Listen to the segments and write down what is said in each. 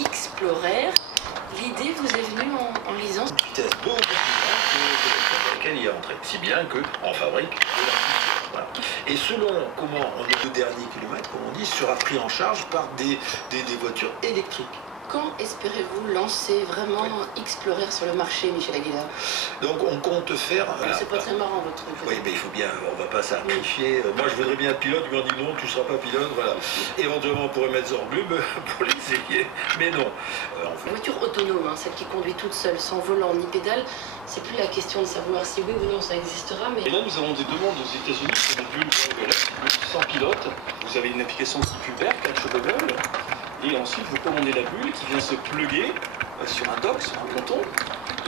Explorer. L'idée vous est venue en lisant Une vitesse beaucoup plus grande que laquelle il est entré. Si bien qu'on fabrique de l'artificiel. Voilà. Et selon comment on est le dernier kilomètre, comme on dit, sera pris en charge par des voitures électriques. Quand espérez-vous lancer vraiment Explorer sur le marché, Michel Aguilar? Donc on compte faire... C'est pas très marrant votre truc. Oui, mais il faut bien, on va pas sacrifier. Moi je voudrais bien être pilote, mais on dit non, tu ne seras pas pilote, voilà. Éventuellement on pourrait mettre Zorglub pour l'essayer, mais non. La voiture autonome, celle qui conduit toute seule, sans volant ni pédale, c'est plus la question de savoir si oui ou non ça existera, mais... Et là nous avons des demandes aux États-Unis pour des bulles sans pilote. Vous avez une application type Uber, catchable. Et ensuite, vous commandez la bulle qui vient se plugger sur un dock, sur un ponton.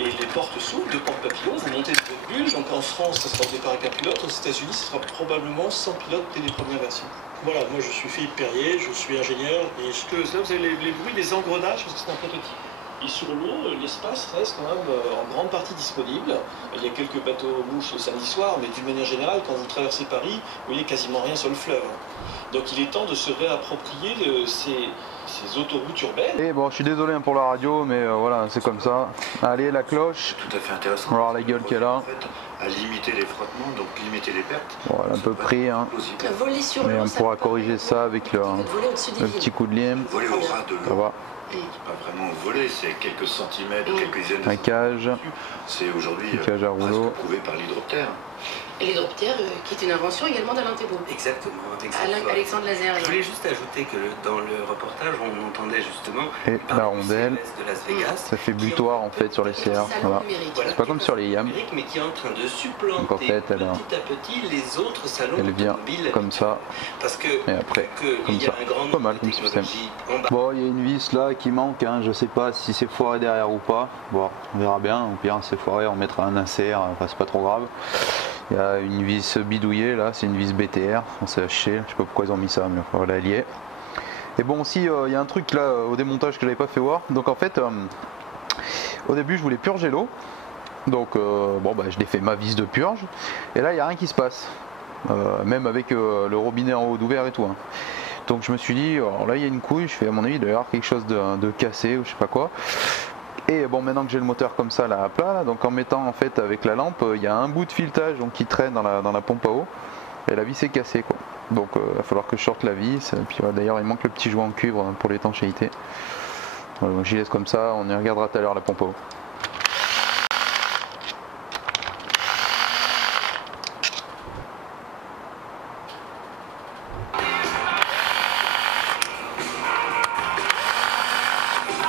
Et les portes s'ouvrent, 2 portes papillons, vous montez cette bulle. Donc en France, ça sera au départ avec un pilote. Aux États-Unis, ce sera probablement sans pilote dès les premières versions. Voilà, moi je suis Philippe Perrier, je suis ingénieur. Et là, vous avez les bruits des engrenages, parce que c'est un prototype. Et sur l'eau, l'espace reste quand même en grande partie disponible. Il y a quelques bateaux mouches le samedi soir, mais d'une manière générale, quand vous traversez Paris, vous voyez quasiment rien sur le fleuve. Donc il est temps de se réapproprier ces autoroutes urbaines. Et bon, je suis désolé pour la radio, mais voilà, c'est comme ça. Allez, la cloche. Tout à fait intéressant. On va voir la gueule qu'elle a. En fait, à limiter les frottements, donc limiter les pertes. Bon, elle a un peu pris, hein. Voler sur Mais l'eau, on ça pourra peut corriger pas ça avec le petit coup de lime. Voler au ras de Ça l'eau, va. c'est pas vraiment voler, c'est quelques centimètres, quelques dizaines de Un cage. C'est aujourd'hui Cage à rouleau. presque prouvé par l'hydroptère. Et l'hydroptère, qui est une invention également d'Alain Thébault. Exactement. Alexandre Lazer. Je voulais juste ajouter que dans le reportage, on entendait justement Et la rondelle. de Las Vegas, Ça fait butoir en fait sur les CR. Voilà. C'est pas comme sur les YAM. mais qui est en train de supplanter Donc en fait, elle a- petit à petit les autres salons Elle vient automobiles. comme ça. Parce que, Et après, que comme il y ça. a un grand Pas nombre mal de comme système. technologies en bas. Bon, il y a une vis là qui manque, hein. Je sais pas si c'est foiré derrière ou pas. Bon, on verra bien. Au pire, c'est foiré, on mettra un insert, enfin c'est pas trop grave. Il y a une vis bidouillée là, c'est une vis BTR, on s'est haché, je sais pas pourquoi ils ont mis ça, mais voilà, elle y est. Et bon aussi, il y a un truc là au démontage que j'avais pas fait voir. Donc en fait, au début je voulais purger l'eau. Donc bon bah je l'ai fait ma vis de purge. Et là il n'y a rien qui se passe. Même avec le robinet en haut d'ouvert et tout. Hein. Donc je me suis dit, alors là il y a une couille, je fais à mon avis il doit y avoir quelque chose de cassé ou je sais pas quoi. Et bon, maintenant que j'ai le moteur comme ça là à plat, là, donc en mettant en fait avec la lampe, il y a un bout de filetage donc, qui traîne dans la pompe à eau et la vis est cassée quoi. Donc il va falloir que je sorte la vis. Et puis d'ailleurs il manque le petit joint en cuivre pour l'étanchéité. Voilà, donc j'y laisse comme ça, on y regardera tout à l'heure la pompe à eau.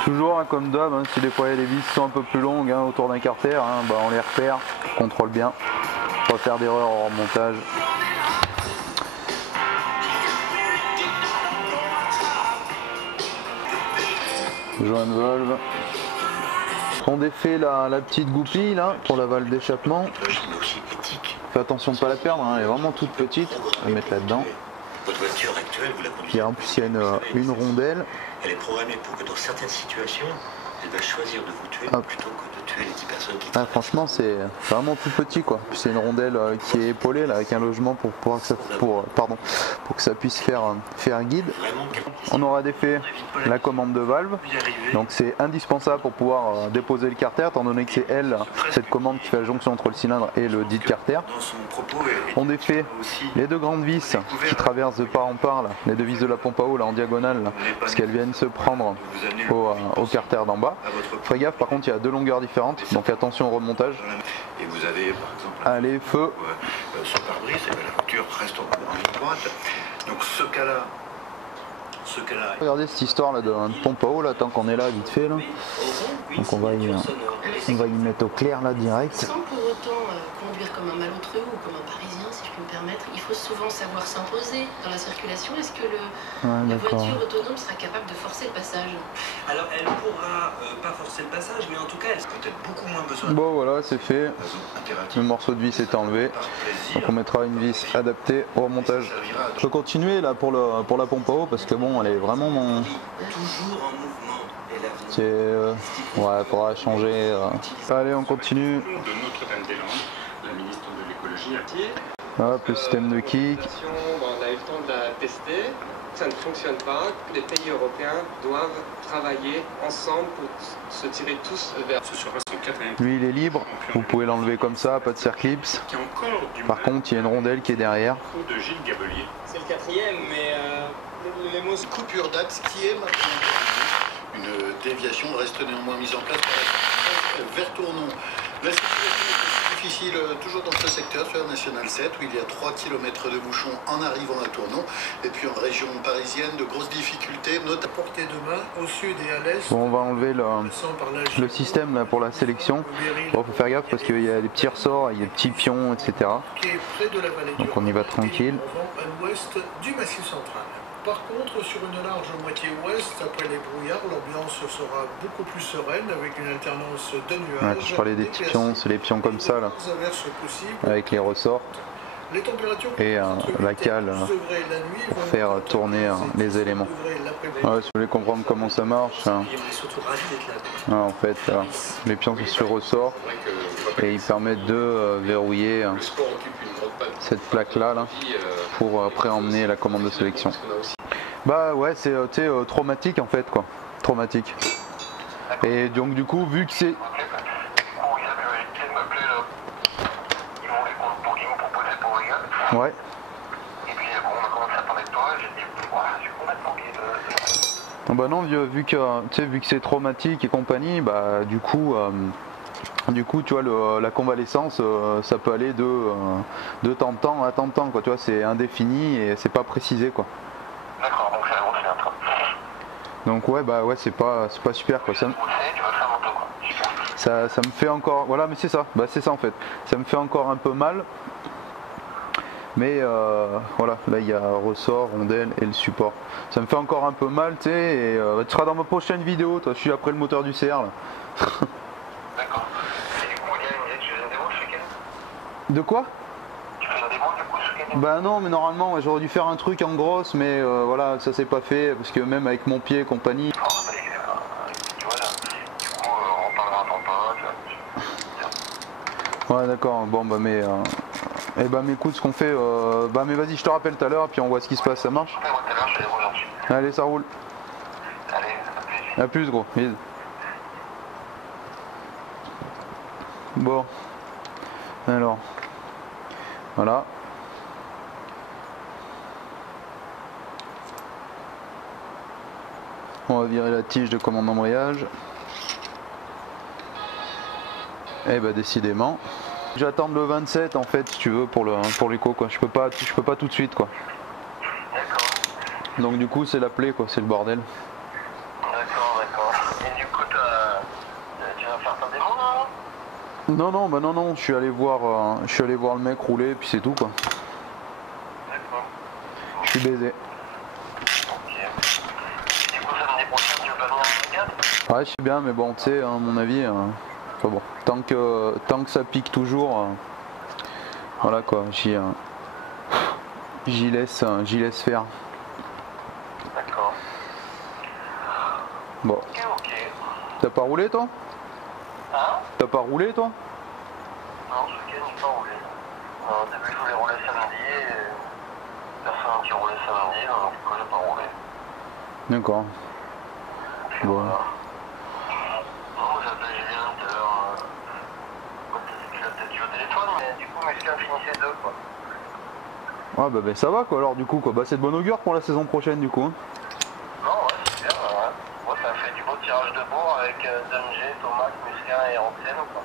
Toujours hein, comme d'hab, hein, si des fois les vis sont un peu plus longues hein, autour d'un carter, hein, bah, on les repère, on contrôle bien, pas faire d'erreur en remontage. Joint de valve. On défait la petite goupille là pour la valve d'échappement. Fais attention de ne pas la perdre, hein, elle est vraiment toute petite. On va mettre là-dedans. Votre voiture actuelle, vous la conduisez. En plus il y a une rondelle. Elle est programmée pour que dans certaines situations, elle va choisir de vous tuer plutôt que de tuer les 10 personnes qui traversent. Franchement c'est vraiment tout petit quoi. C'est une rondelle qui est épaulée là, avec un logement pour que ça puisse faire guide. On aura défait la commande de valve. Donc c'est indispensable pour pouvoir déposer le carter, étant donné que c'est cette commande qui fait la jonction entre le cylindre et le dit carter. On défait les 2 grandes vis qui traversent de part en part, là, les 2 vis de la pompe à eau là, en diagonale, là, parce qu'elles viennent se prendre au carter d'en bas. Fais gaffe, par contre il y a 2 longueurs différentes, donc attention au remontage. Et vous avez par exemple allez, feu. Son pare-brise, la voiture reste en ligne droite. Donc ce cas-là. Regardez cette histoire là de pompe à eau là, tant qu'on est là vite fait là. Donc on va y mettre au clair là direct. Sans pour autant conduire comme un malotru ou comme un parisien, si je peux me permettre, il faut souvent savoir s'imposer dans la circulation. Est-ce que la voiture autonome sera capable de forcer le passage? Alors elle pourra pas forcer le passage, mais en tout cas elle Peut-être beaucoup moins besoin. Bon voilà, c'est fait. Le morceau de vis est enlevé. Donc on mettra une vis adaptée au remontage. Je vais continuer là pour la pompe à eau parce que bon, elle est vraiment toujours en mouvement. c'est ouais, faudra changer. Allez, on continue. De Notre-Dame-des-Landes, la ministre de l'écologie a dit. Hop, le système de kick. On a eu le temps de la testé, ça ne fonctionne pas. Les pays européens doivent travailler ensemble pour se tirer tous vers. Ce sera son 4e. Lui il est libre, vous pouvez l'enlever comme ça, pas de circlips. Qui a encore du Par contre il y a une rondelle qui est derrière. de Gilles Gabelier. C'est le 4e, mais les mots. Coupure d'axe qui est maintenant une déviation reste néanmoins mise en place par la vers Tournon. La situation est plus difficile toujours dans ce secteur sur la Nationale 7 où il y a 3 km de bouchons en arrivant à Tournon. Et puis en région parisienne, de grosses difficultés, notamment à portée de main au sud et à l'est. Bon, on va enlever le système là, pour la sélection. Bon, faut faire gaffe parce qu'il y a des petits ressorts, il y a des petits pions, etc. Donc on y va tranquille. À l'ouest du Massif central. Par contre, sur une large moitié ouest, après les brouillards, l'ambiance sera beaucoup plus sereine avec une alternance de nuages. Ouais, je parlais des petits pions, c'est les pions comme ça là, avec les ressorts et la cale pour faire tourner les éléments. Ouais, si vous voulez comprendre comment ça marche, en fait, les pions sont sur ressort et ils permettent de verrouiller cette plaque là, pour après emmener la commande de sélection. Bah ouais, c'est traumatique en fait quoi, traumatique. Et donc du coup vu que c'est... Ouais. Bah non, vu que c'est traumatique et compagnie, bah du coup tu vois la convalescence ça peut aller de temps en temps à temps en temps quoi, tu vois, c'est indéfini et c'est pas précisé quoi. D'accord, donc c'est la grosse merde. Donc ouais bah ouais c'est pas super quoi. Ça me fait encore, voilà, mais c'est ça, bah c'est ça en fait, ça me fait encore un peu mal. Mais voilà, là il y a ressort, rondelle et le support. Ça me fait encore un peu mal, tu sais, et tu seras dans ma prochaine vidéo, toi, je suis après le moteur du CR là. D'accord. Et du coup, tu fais une démo ce week-end ? De quoi ? Tu fais une démo du coup ce week-end ? Bah non, mais normalement j'aurais dû faire un truc en grosse, mais voilà, ça s'est pas fait, parce que même avec mon pied et compagnie... Tu vois là, du coup on parlera à ton pote. Ouais d'accord, bon bah mais... Eh bah mais écoute, ce qu'on fait, bah mais vas-y je te rappelle tout à l'heure, puis on voit ce qui se passe, ça marche ? Ouais, tout à l'heure je vais rouler dessus. Allez, ça roule. Allez, À plus gros, vite. Bon. Alors. Voilà. On va virer la tige de commande d'embrayage. Eh bah décidément. J'attends le 27 en fait si tu veux pour l'écho quoi. Je peux pas tout de suite quoi. D'accord. Donc du coup c'est la plaie quoi, c'est le bordel. D'accord. Et du coup tu vas faire ta démo là ? Non, je suis allé voir le mec rouler puis c'est tout quoi. D'accord. Je suis baisé. Ok. Et du coup samedi prochain tu veux pas venir en week-end ? Ouais je sais bien mais bon tu sais à mon avis enfin, bon, tant que ça pique toujours voilà quoi, j'y laisse faire. D'accord. Bon. Ok. T'as pas roulé toi ? Hein ? T'as pas roulé toi ? Non, ce week-end j'ai pas roulé. Au début je voulais rouler samedi et personne qui roulait samedi, donc du coup j'ai pas roulé. D'accord. Puis Bon. voilà. Bon, j'appelle Julien tout à l'heure. Tu l'as peut-être eu au téléphone, mais du coup Musquin finissait 2 quoi. Ouais bah ça va quoi alors du coup quoi, bah c'est de bon augure pour la saison prochaine du coup. Hein. Non, ouais, c'est bien, ouais. Moi ça a fait du beau tirage de bourre avec Dungé, Thomas, Musquin et Antienne quoi.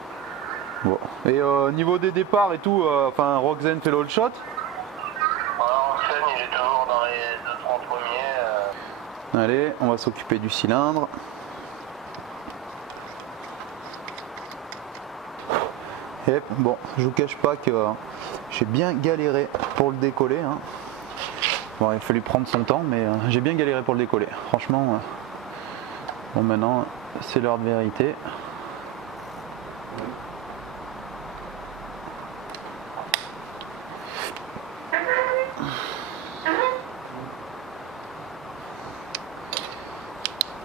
Bon. Et niveau des départs et tout, enfin Roxane fait l'all shot. Alors Antienne il est toujours dans les 2-3 premiers. Allez, on va s'occuper du cylindre. Et bon, je vous cache pas que j'ai bien galéré pour le décoller. Hein. Bon, il a fallu prendre son temps, mais j'ai bien galéré pour le décoller. Franchement, bon maintenant c'est l'heure de vérité.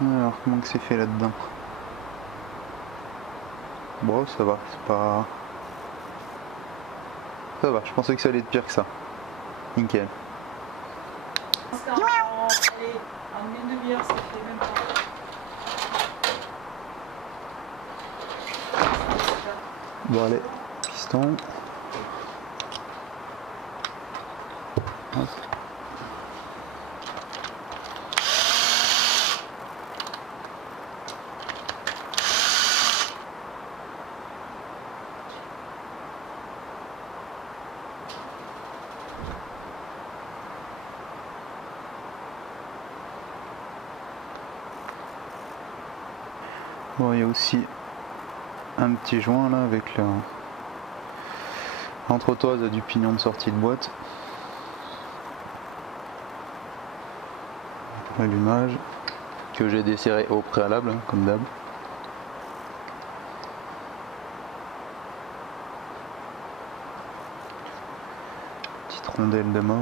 Alors, comment que c'est fait là-dedans? Bon, ça va, c'est pas... Ça va, je pensais que ça allait être pire que ça. Nickel. Allez, en une demi-heure, ça fait même pas. Bon allez, piston. Hop. Bon, il y a aussi un petit joint là avec l'entretoise du pignon de sortie de boîte. Allumage que j'ai desserré au préalable, hein, comme d'hab. Petite rondelle de mort.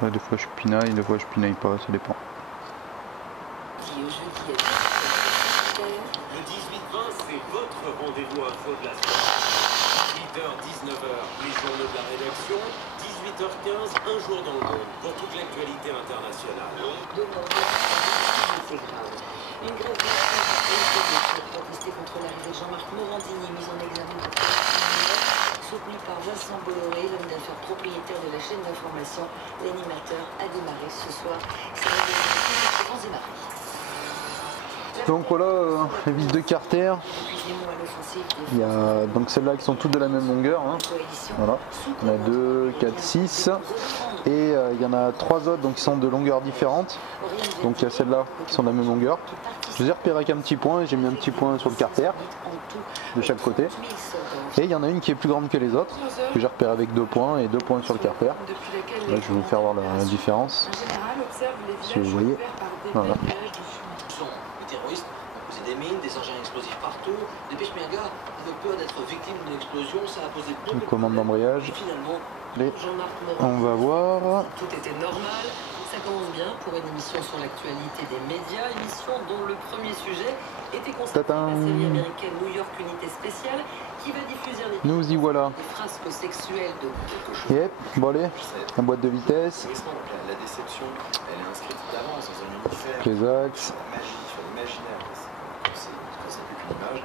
Ouais, des fois je pinaille, des fois je pinaille pas, ça dépend. Le 18-20, c'est votre rendez-vous info de la soirée. 18h-19h, les journaux de la rédaction. 18h15, un jour dans le monde pour toute l'actualité internationale. Une grève pour protester contre l'arrivée de Jean-Marc Morandini, mis en examen pour soutenu par Vincent Bolloré, l'homme d'affaires propriétaire de la chaîne d'information. L'animateur a démarré ce soir. C'est la donc voilà les vis de carter. Il y a donc celles-là qui sont toutes de la même longueur. Hein. Voilà. Il y en a 2, 4, 6. Et il y en a 3 autres donc, qui sont de longueurs différentes. Donc il y a celles-là qui sont de la même longueur. Je les ai repérées avec un petit point et j'ai mis un petit point sur le carter de chaque côté. Et il y en a une qui est plus grande que les autres, que j'ai repéré avec 2 points et 2 points sur le carter. Là, je vais vous faire voir la différence. Si vous voyez. Voilà. Les terroristes ont posé des mines, des engins explosifs partout. Les Peshmerga avaient peur d'être victimes d'une explosion, ça a posé beaucoup de commande d'embrayage. On va voir. Tout était normal. Ça commence bien pour une émission sur l'actualité des médias, émission dont le premier sujet était consacré à la série américaine New York Unité Spéciale qui va diffuser un épisode nous y voilà. des frasques sexuelles de quelque chose. Yep, bon allez, la boîte de vitesse. La déception, elle est inscrite d'avance dans un univers. Les axes. La magie, sur l'imaginaire. C'est plus qu'une image.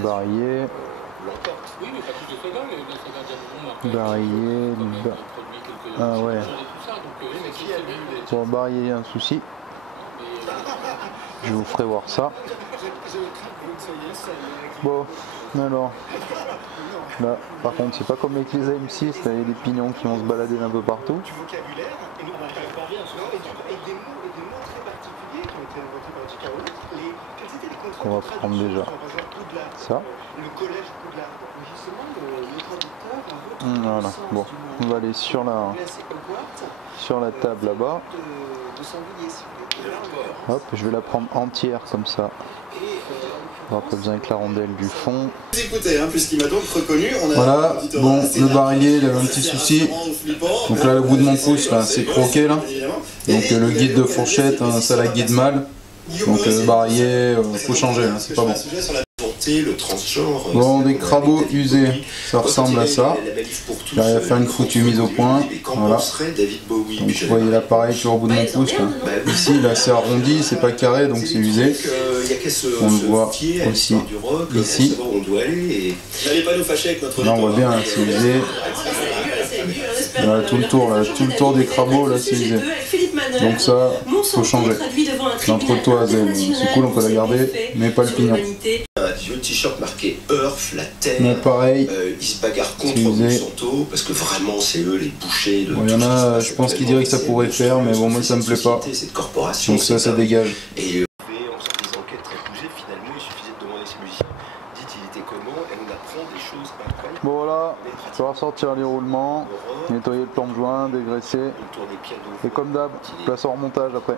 Barillet. L'emporte. Oui, mais pas plus de soldats, mais les soldats diabourons. Barillet. Ah ouais. Bon, barillet, il y a un souci. Je vous ferai voir ça. Bon, alors. Là, par contre, c'est pas comme avec les AM6, là, il y a des pignons qui vont se balader un peu partout. On va prendre déjà ça. Voilà, bon, on va aller sur la table là-bas. Hop, je vais la prendre entière comme ça. On va pas besoin avec la rondelle du fond. Écoutez, hein, puisqu'il m'a donc reconnu, on a voilà, bon, le barillet, il avait un petit souci. Donc là, le bout de mon pouce, là, c'est croqué, là. Donc le guide de fourchette, hein, ça la guide mal. Donc le barillet, faut changer, hein, c'est pas bon. Bon, des crabos usés, ça ressemble à ça. J'arrive à faire une foutue mise au point. Voilà. Donc vous voyez l'appareil toujours au bout de mon pouce. Là. Ici, là c'est arrondi, c'est pas carré, donc c'est usé. On le voit aussi ici. Là on voit bien, c'est usé. Là, tout le tour des crabos, là c'est usé. Donc ça, faut changer. L'entretoise, c'est cool, on peut la garder, mais pas le pignon. T-shirt marqué Earth, la terre, mais pareil, ils se bagarrent contre Monsanto parce que vraiment c'est eux les bouchers de il y en a, je pense qu'ils diraient que ça pourrait faire, mais bon moi ça me plaît pas, donc ça dégage. Et on sort des enquêtes très poussées, finalement il suffisait de demander à ces musiciens, dites il était comment, et on apprend des choses incroyables. Bon voilà, on va ressortir les roulements, nettoyer le plan de joint, dégraisser, et comme d'hab, place en remontage après.